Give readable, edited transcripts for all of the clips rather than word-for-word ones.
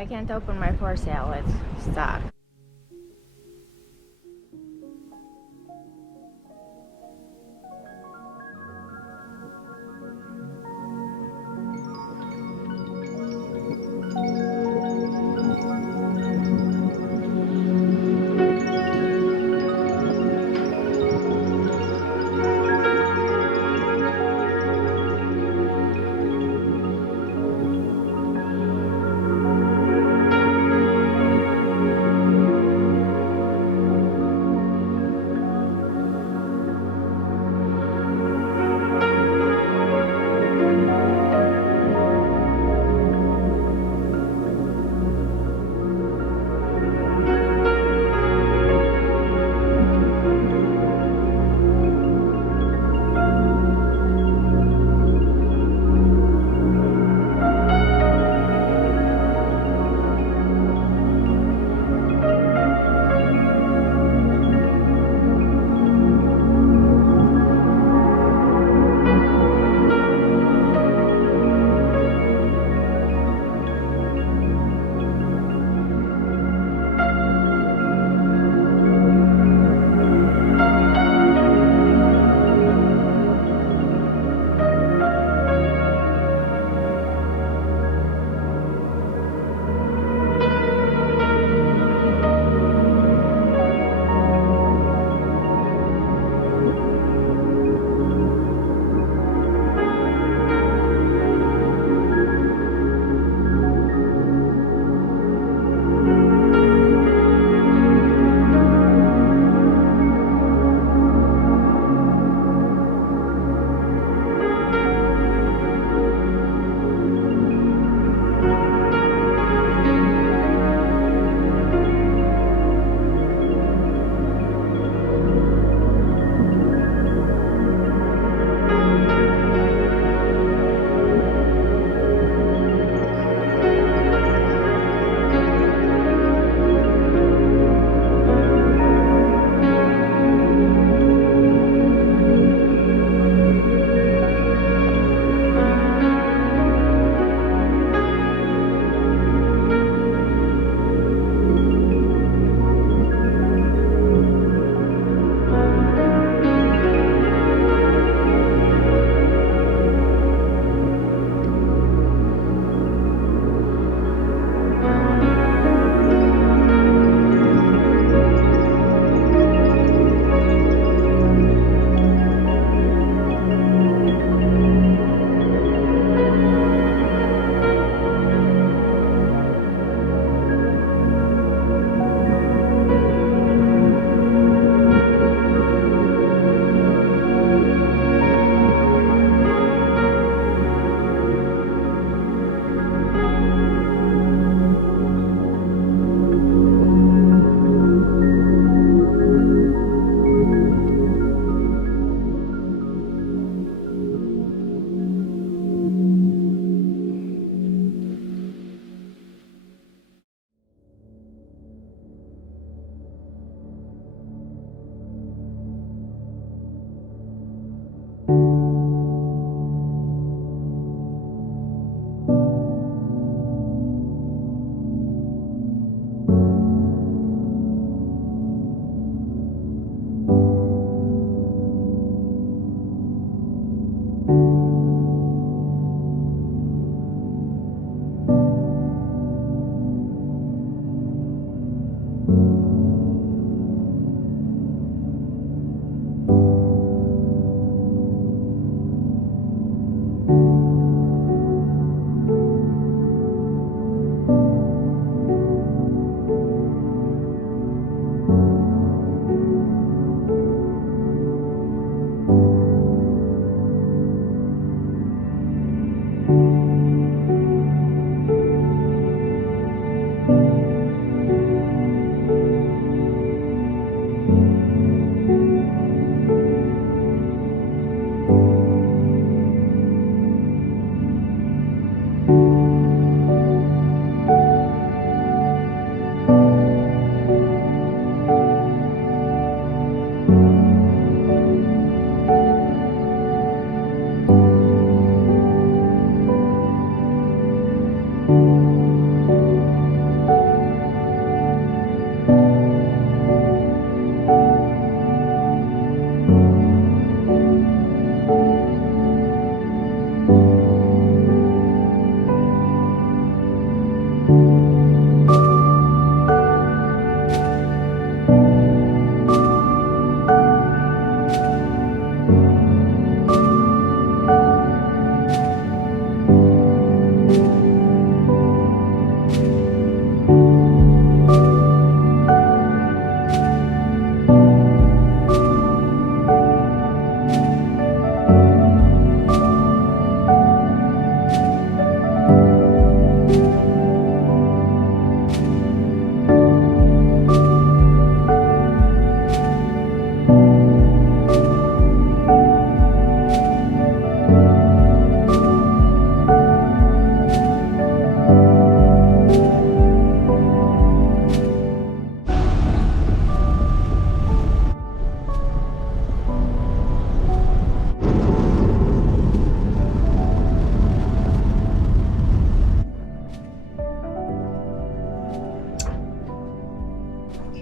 I can't open my for sale, it's stuck.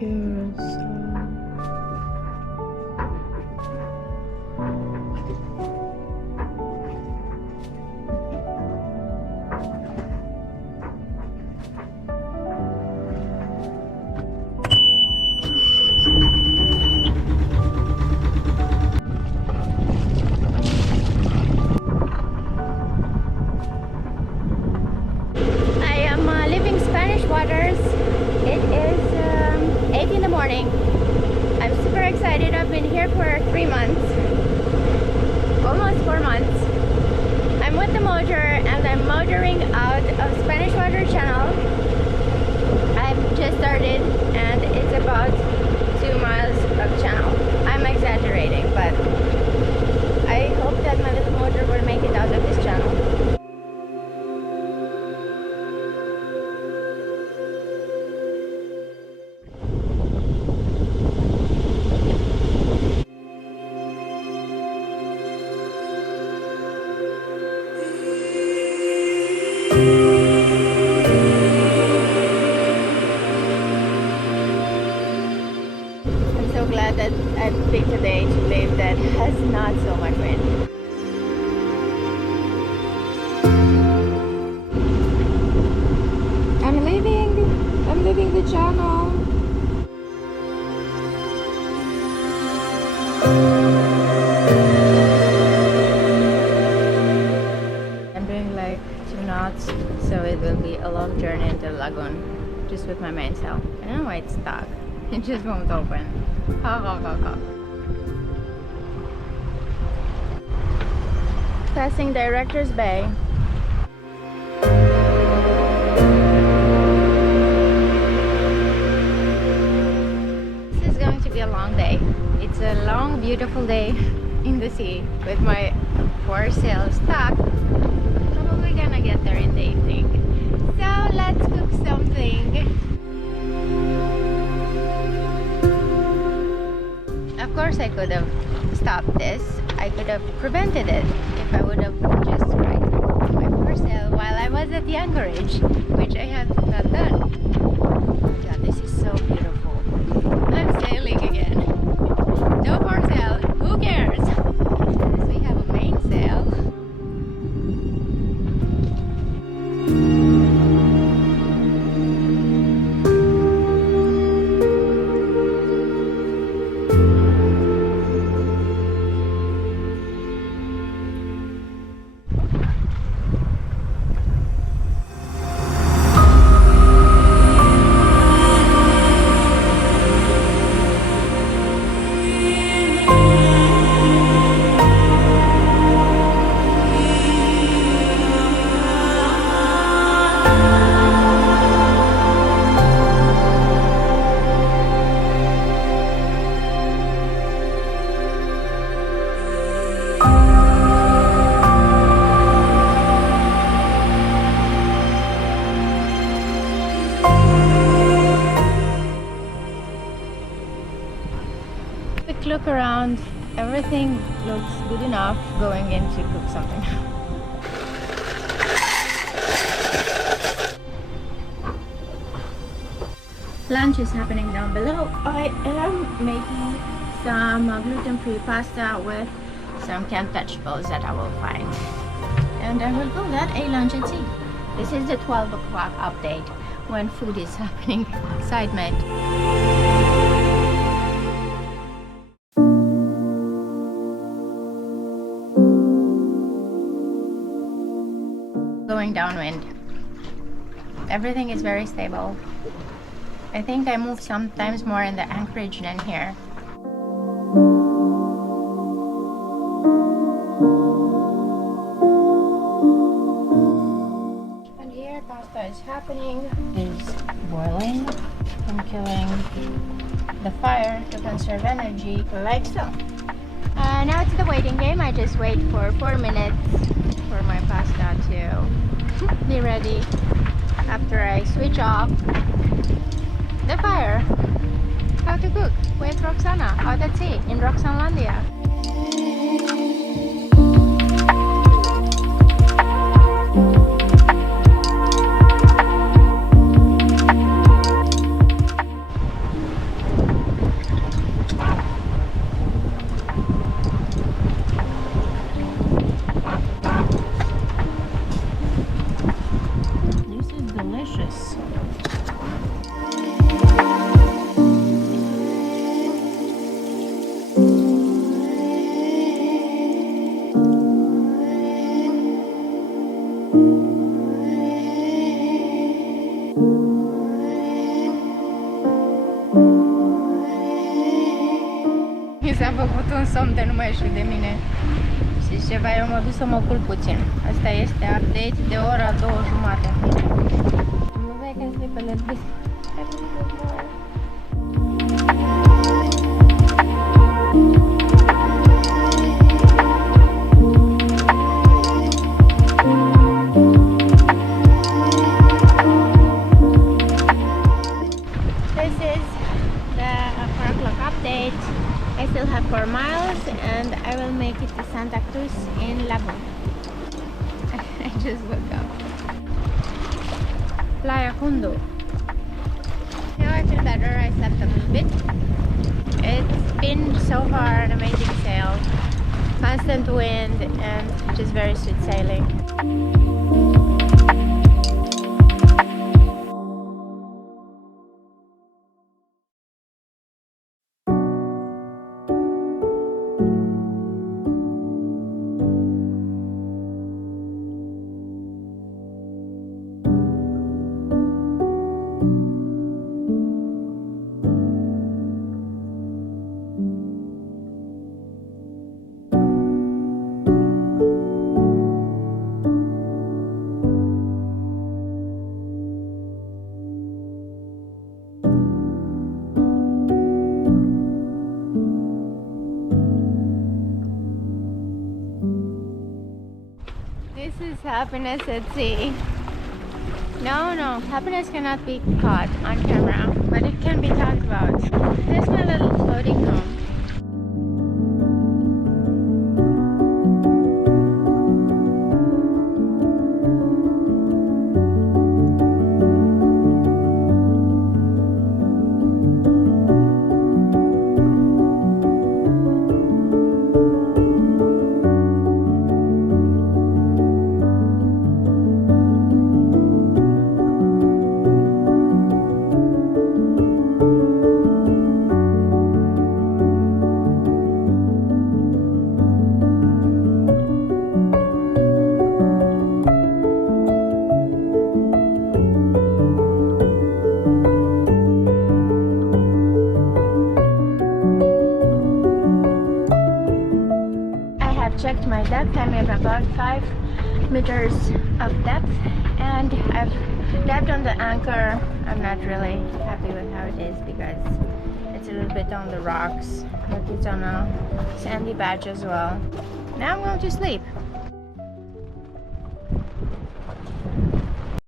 Curaçao. I am leaving Spanish waters. It is 8 in the morning. I'm super excited. I've been here for 3 months, almost 4 months. I'm with the motor and I'm motoring out of Spanish Water Channel. I've just started and it's about 2 miles of channel. I'm exaggerating, but I hope that my little motor will make it out of this channel. I'm so glad that I picked a day to live that has not so much wind. I'm leaving the channel. I'm doing like 2 knots, so it will be a long journey into the lagoon, just with my mainsail. I don't know why it's stuck. It just won't open. Passing Director's Bay. This is going to be a long day. It's a long, beautiful day in the sea with my foresail stuck. Probably gonna get there in the evening. So let's cook something. Of course I could have stopped this. I could have prevented it if I would have just tried to cook my foresail while I was at the anchorage, which I have not done. God, this is so beautiful. I'm sailing again. No foresail, who cares? Because we have a mainsail. Quick look around. Everything looks good enough going in to cook something. Lunch is happening down below. I am making some gluten-free pasta with some canned vegetables that I will find. And I will call that a lunch at sea. This is the 12 o'clock update when food is happening side mate. Going downwind. Everything is very stable. I think I move sometimes more in the anchorage than here. And here pasta is happening. It's boiling. I'm killing the fire to conserve energy like so. Now it's the waiting game. I just wait for 4 minutes for my pasta to be ready after I switch off the fire. How to cook with Roxana out at sea in Roxanlandia. făcut un somn de nu mai știu de mine. Și ceva, eu m-am dus să mă culc puțin. Asta este update de ora 2:30. Maybe I can sleep a little bit. This is the 4 o'clock update. I still have 4 miles and I will make it to Santa Cruz in Labu. I just woke up. Playa Hundo. Now I feel better. I slept a little bit. It's been so far an amazing sail. Constant wind and just very sweet sailing. This is happiness at sea. No, happiness cannot be caught on camera, but it can be talked about. There's my little floating home. Checked my depth. I'm at about 5 meters of depth and I've dabbed on the anchor. I'm not really happy with how it is because it's a little bit on the rocks. Look, it's on a sandy patch as well. Now I'm going to sleep.